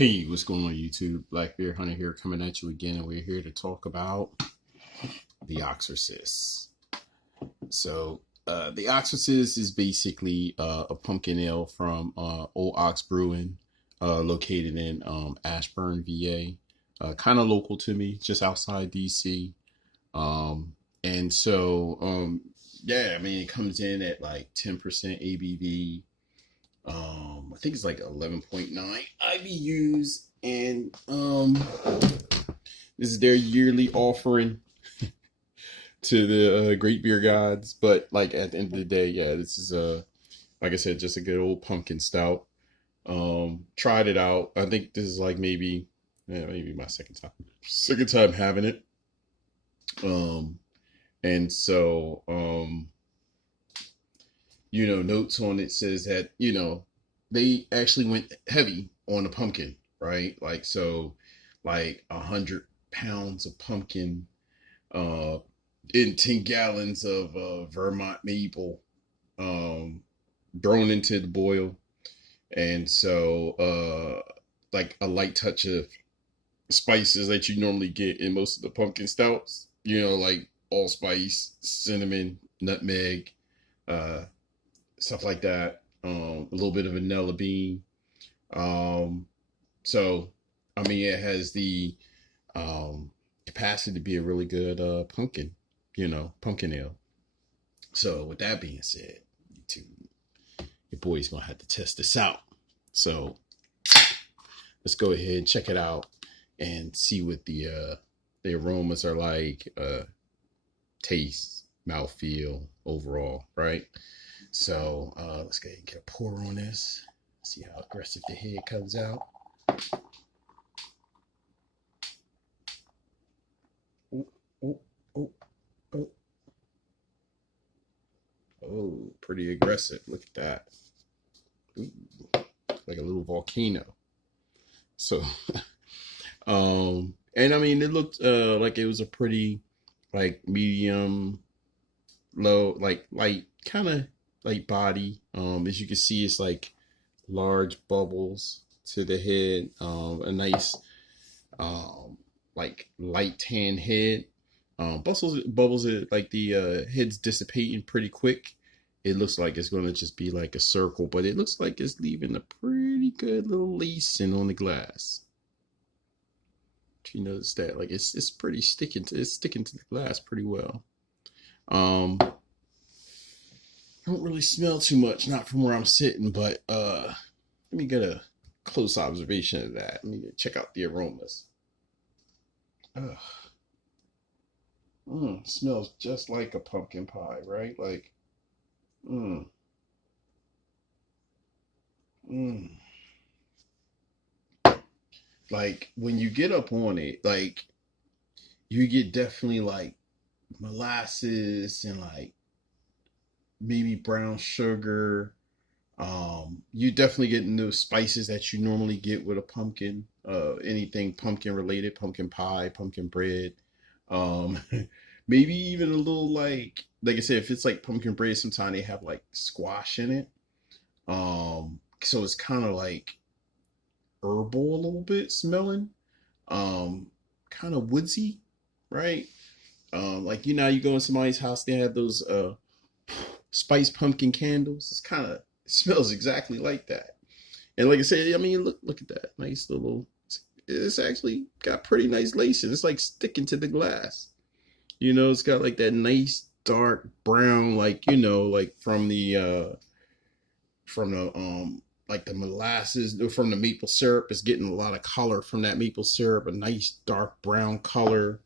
Hey, what's going on YouTube? Black Bear Hunter here coming at you again, and we're here to talk about the Oxcorcist. The Oxcorcist is basically a pumpkin ale from Old Ox Brewing, located in Ashburn, VA, kind of local to me, just outside DC. Um, and so, yeah, I mean, it comes in at like 10% ABV. I think it's like 11.9 IBUs, and this is their yearly offering to the great beer gods. But like at the end of the day, yeah, this is like I said, just a good old pumpkin stout. Tried it out. I think this is like maybe my second time having it. Um, and so notes on it says that, they actually went heavy on the pumpkin, right? Like 100 pounds of pumpkin, uh, in 10 gallons of Vermont maple, um, thrown into the boil. And so, like a light touch of spices that you normally get in most of the pumpkin stouts, like allspice, cinnamon, nutmeg, uh, stuff like that. A little bit of vanilla bean. Um, so, I mean, it has the capacity to be a really good pumpkin ale. So, with that being said, your boy's gonna have to test this out. So, let's go ahead and check it out and see what the aromas are like, taste, mouthfeel, overall, right? So let's go ahead and get a pour on this. See how aggressive the head comes out. Oh, oh, oh, oh. Oh, pretty aggressive. Look at that. Ooh, like a little volcano. So, and I mean, it looked like it was a pretty, like, medium, low, like light, kind of light body. As you can see, it's like large bubbles to the head. A nice, like light tan head. Bubbles it like the head's dissipating pretty quick. It looks like it's gonna just be like a circle, but it looks like it's leaving a pretty good little lacing on the glass. You notice that, like, it's pretty sticking to the glass pretty well. I don't really smell too much, not from where I'm sitting, but let me get a close observation of that. Let me check out the aromas. Ugh. Smells just like a pumpkin pie, right? Like, mm, mm. Like when you get up on it, like you get definitely like molasses and like maybe brown sugar. You definitely getting those spices that you normally get with a pumpkin, anything pumpkin related, pumpkin pie, pumpkin bread. Um, maybe even a little like I said, if it's like pumpkin bread, sometimes they have like squash in it. So it's kind of like herbal a little bit smelling, um, kind of woodsy, right? Like you go in somebody's house, they have those spiced pumpkin candles. It's kind of, it smells exactly like that. And like I said, I mean, look at that nice little. It's actually got pretty nice lacing. It's like sticking to the glass. It's got like that nice dark brown, like like from the like the molasses from the maple syrup. It's getting a lot of color from that maple syrup. A nice dark brown color.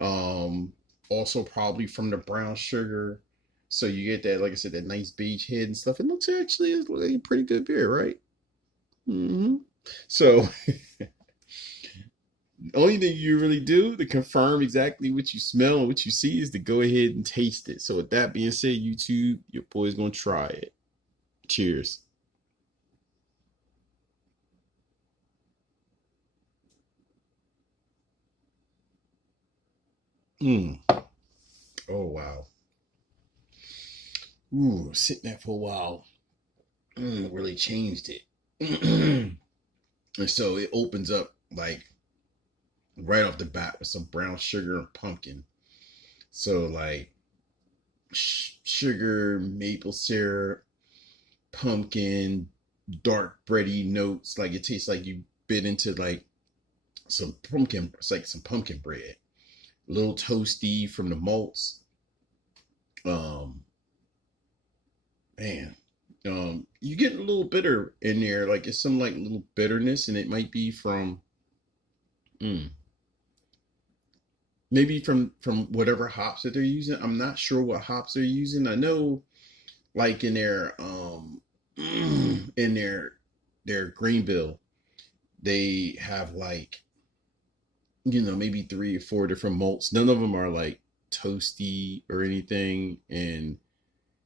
Also probably from the brown sugar. So you get that, like I said, that nice beige head and stuff. It looks actually is like a pretty good beer, right? Mm-hmm. So the only thing you really do to confirm exactly what you smell and what you see is to go ahead and taste it. So with that being said, YouTube, your boy's gonna try it. Cheers. Mm. Oh wow. Ooh, sitting there for a while. Really changed it. And so it opens up like right off the bat with some brown sugar and pumpkin. So like sugar, maple syrup, pumpkin, dark bready notes. Like it tastes like you bit into like some pumpkin. It's like some pumpkin bread. A little toasty from the malts. Um, man, you get a little bitter in there. Like it's some like little bitterness, and it might be from mm, maybe from whatever hops that they're using. I'm not sure what hops they're using. I know like in their in their grain bill, they have like maybe three or four different malts. None of them are like toasty or anything, and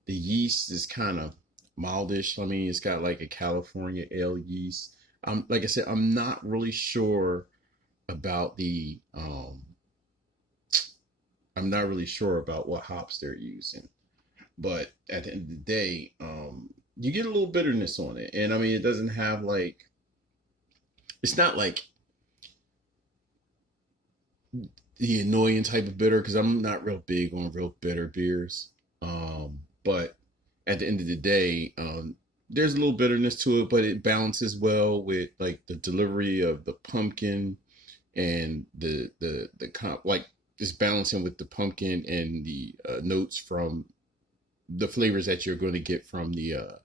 the yeast is kind of mildish. I mean, it's got like a California ale yeast. Like I said, I'm not really sure about the I'm not really sure about what hops they're using. But at the end of the day, you get a little bitterness on it. And I mean, it doesn't have like, it's not like the annoying type of bitter because I'm not real big on real bitter beers. But at the end of the day, there's a little bitterness to it, but it balances well with like the delivery of the pumpkin and the comp, like just balancing with the pumpkin and the notes from the flavors that you're going to get from the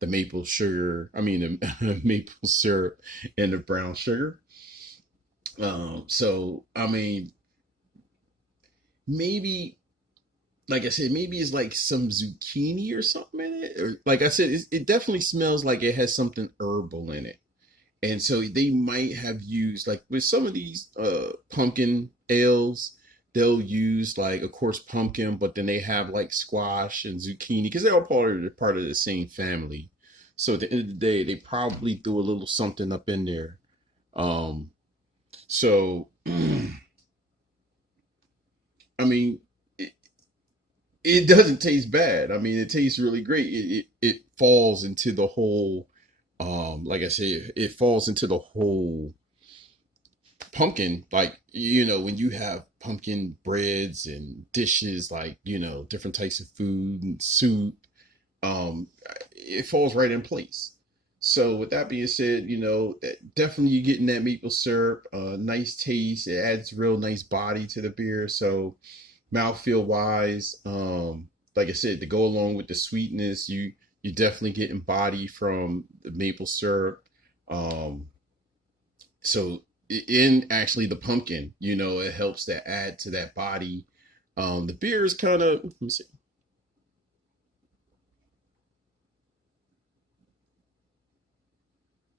maple sugar. I mean the maple syrup and the brown sugar. So I mean, maybe like I said, maybe it's like some zucchini or something in it. Or like I said, it definitely smells like it has something herbal in it. And so they might have used like with some of these pumpkin ales, they'll use like of course pumpkin, but then they have like squash and zucchini because they're all part of the same family. So at the end of the day, they probably threw a little something up in there. Um, so I mean, it doesn't taste bad. I mean, it tastes really great. It falls into the whole, like I said, it falls into the whole pumpkin. Like, when you have pumpkin breads and dishes, like, different types of food and soup, um, it falls right in place. So with that being said, definitely you're getting that maple syrup, nice taste. It adds real nice body to the beer. So mouthfeel wise, like I said, to go along with the sweetness, you definitely getting body from the maple syrup. Um, so in actually the pumpkin, it helps to add to that body. The beer is kind of let me see.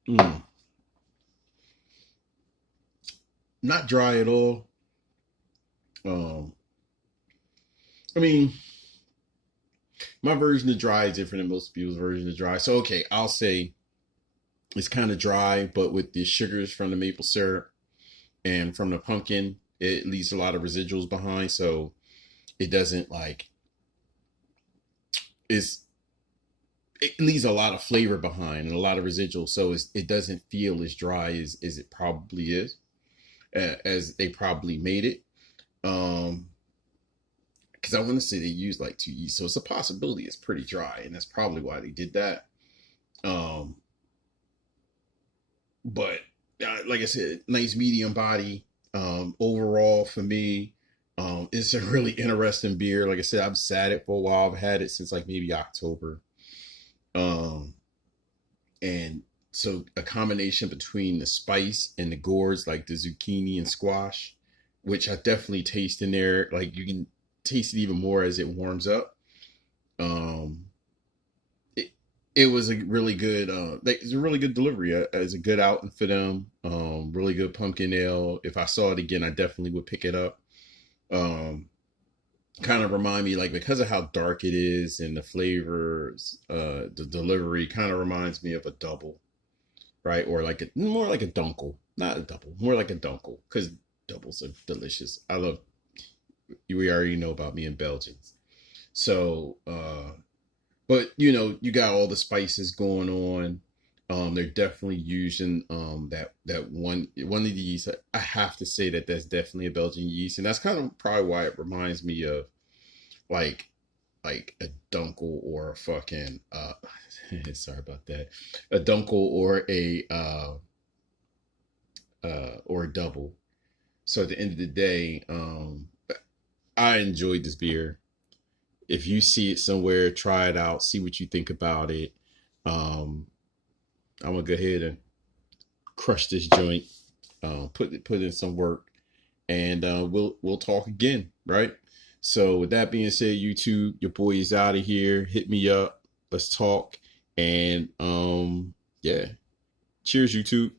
Mm, not dry at all. Um, I mean, my version of dry is different than most people's version of dry. So okay, I'll say it's kind of dry, but with the sugars from the maple syrup and from the pumpkin, it leaves a lot of residuals behind. So it doesn't like it's it leaves a lot of flavor behind and a lot of residuals. So it doesn't feel as dry as it probably is, as they probably made it. Um, because I want to say they used like two yeast, so it's a possibility it's pretty dry, and that's probably why they did that. Um, but like I said, nice medium body. Overall for me, it's a really interesting beer. Like I said, I've sat it for a while. I've had it since like maybe October. Um, and so a combination between the spice and the gourds, like the zucchini and squash, which I definitely taste in there. Like you can taste it even more as it warms up. Um, it, it was a really good, it's a really good delivery. It's a good outing for them. Really good pumpkin ale. If I saw it again, I definitely would pick it up. Um, Kind of remind me like because of how dark it is and the flavors, the delivery kind of reminds me of a double, right? Or like a more like a dunkel, not a double, more like a dunkel because doubles are delicious. I love. We already know about me and Belgians, so but you got all the spices going on. They're definitely using that one of these. I have to say that that's definitely a Belgian yeast, and that's kind of probably why it reminds me of like a dunkel or a fucking sorry about that, a dunkel or a double. So at the end of the day, I enjoyed this beer. If you see it somewhere, try it out, see what you think about it. Um, I'm gonna go ahead and crush this joint, put in some work, and we'll talk again, right? So with that being said, YouTube, your boy is out of here. Hit me up. Let's talk. And yeah. Cheers, YouTube.